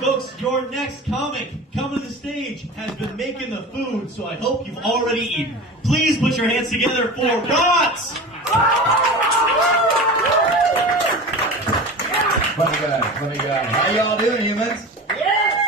Folks, your next comic coming to the stage has been making the food, so I hope you've already eaten. Please put your hands together for Rots! Funny guy. How y'all doing, humans?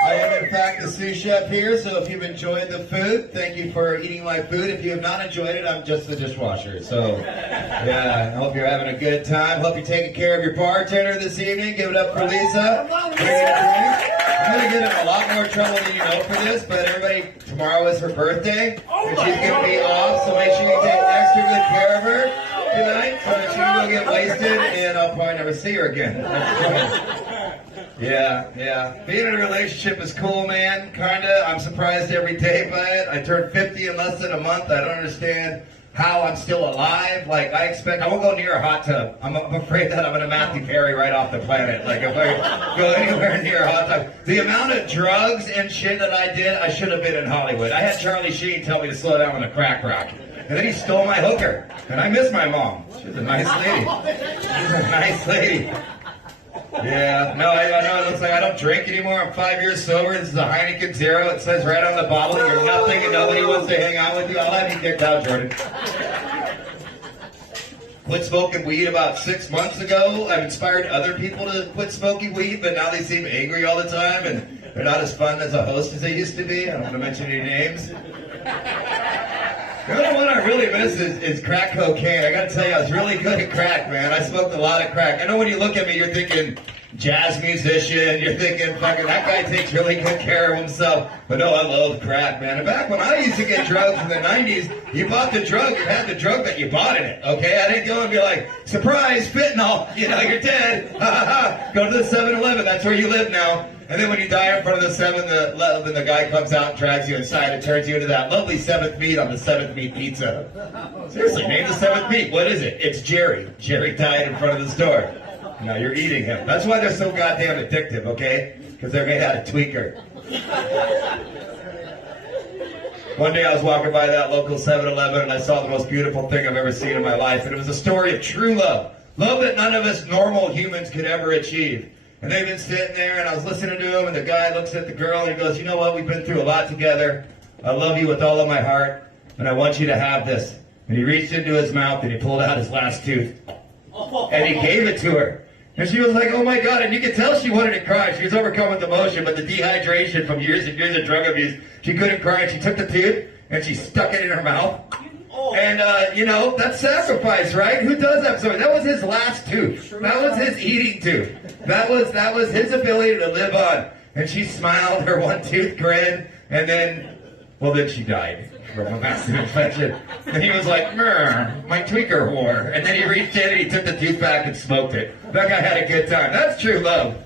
I am, in fact, the sous chef here, so if you've enjoyed the food, thank you for eating my food. If you have not enjoyed it, I'm just the dishwasher. So, yeah, I hope you're having a good time. Hope you're taking care of your bartender this evening. Give it up for Lisa. I'm going to get in a lot more trouble than you know for this, but everybody, tomorrow is her birthday, and she's going to be off, so make sure you take extra good care of her tonight so that she can go get wasted, and I'll probably never see her again. Yeah. Being in a relationship is cool, man. Kinda. I'm surprised every day by it. I turned 50 in less than a month. I don't understand how I'm still alive. Like, I won't go near a hot tub. I'm afraid that I'm gonna Matthew Perry right off the planet. Like, if I go anywhere near a hot tub. The amount of drugs and shit that I did, I should have been in Hollywood. I had Charlie Sheen tell me to slow down on the crack rock. And then he stole my hooker. And I miss my mom. She's a nice lady. She's a nice lady. Yeah, no, I know it looks like I don't drink anymore. I'm 5 years sober. This is a Heineken Zero. It says right on the bottle, you're nothing and nobody wants to hang out with you. I'll have you kicked out, Jordan. Quit smoking weed about 6 months ago. I've inspired other people to quit smoking weed, but now they seem angry all the time, and they're not as fun as a host as they used to be. I don't want to mention any names. The only one I really miss is crack cocaine. I gotta tell you, I was really good at crack, man. I smoked a lot of crack. I know when you look at me, you're thinking jazz musician, you're thinking fucking that guy takes really good care of himself. But no, I love crack, man. And back when I used to get drugs in the 90s, you bought the drug, you had the drug that you bought in it, okay? I didn't go and be like, surprise, fentanyl, you know, you're dead. Go to the 7-Eleven, that's where you live now. And then when you die in front of the 7-Eleven, the guy comes out and drags you inside and turns you into that lovely 7th meat on the 7th meat pizza. Seriously, name the 7th meat. What is it? It's Jerry. Jerry died in front of the store. Now you're eating him. That's why they're so goddamn addictive, okay? Because they're made out of tweaker. One day I was walking by that local 7-Eleven and I saw the most beautiful thing I've ever seen in my life. And it was a story of true love. Love that none of us normal humans could ever achieve. And they've been sitting there, and I was listening to him, and the guy looks at the girl, and he goes, you know what, we've been through a lot together. I love you with all of my heart, and I want you to have this. And he reached into his mouth, and he pulled out his last tooth. And he gave it to her. And she was like, oh my God, and you could tell she wanted to cry. She was overcome with emotion, but the dehydration from years and years of drug abuse, she couldn't cry, and she took the tooth, and she stuck it in her mouth. And, you know, that's sacrifice, right? Who does that? So that was his last tooth. That was his eating tooth. That was his ability to live on. And she smiled, her one tooth grinned, and then she died from a massive infection. And he was like, my tweaker whore. And then he reached in and he took the tooth back and smoked it. That guy had a good time. That's true love.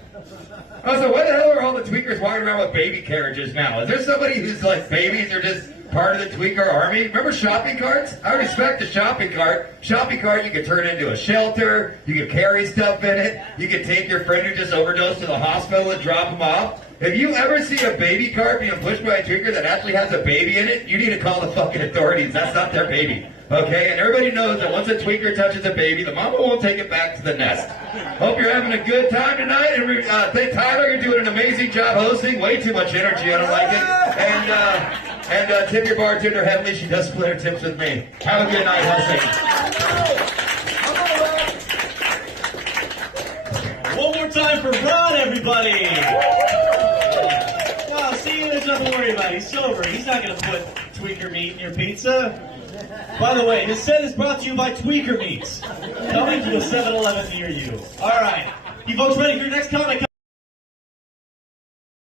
Also, why the hell are all the tweakers walking around with baby carriages now? Is there somebody who's like babies are just part of the tweaker army? Remember shopping carts? I respect the shopping cart. Shopping cart, you could turn into a shelter. You could carry stuff in it. You could take your friend who just overdosed to the hospital and drop him off. If you ever see a baby cart being pushed by a tweaker that actually has a baby in it, you need to call the fucking authorities. That's not their baby. Okay? And everybody knows that once a tweaker touches a baby, the mama won't take it back to the nest. Hope you're having a good time tonight. And thank Tyler, you're doing an amazing job hosting. Way too much energy. I don't like it. And tip your bartender heavily. She does split her tips with me. Have a good night hosting. One more time for Ron, everybody. Wow, see, there's nothing to worry about. He's sober. He's not going to put tweaker meat in your pizza. By the way, this set is brought to you by Tweaker Meats, coming to a 7-Eleven near you. All right. You folks ready for your next comic?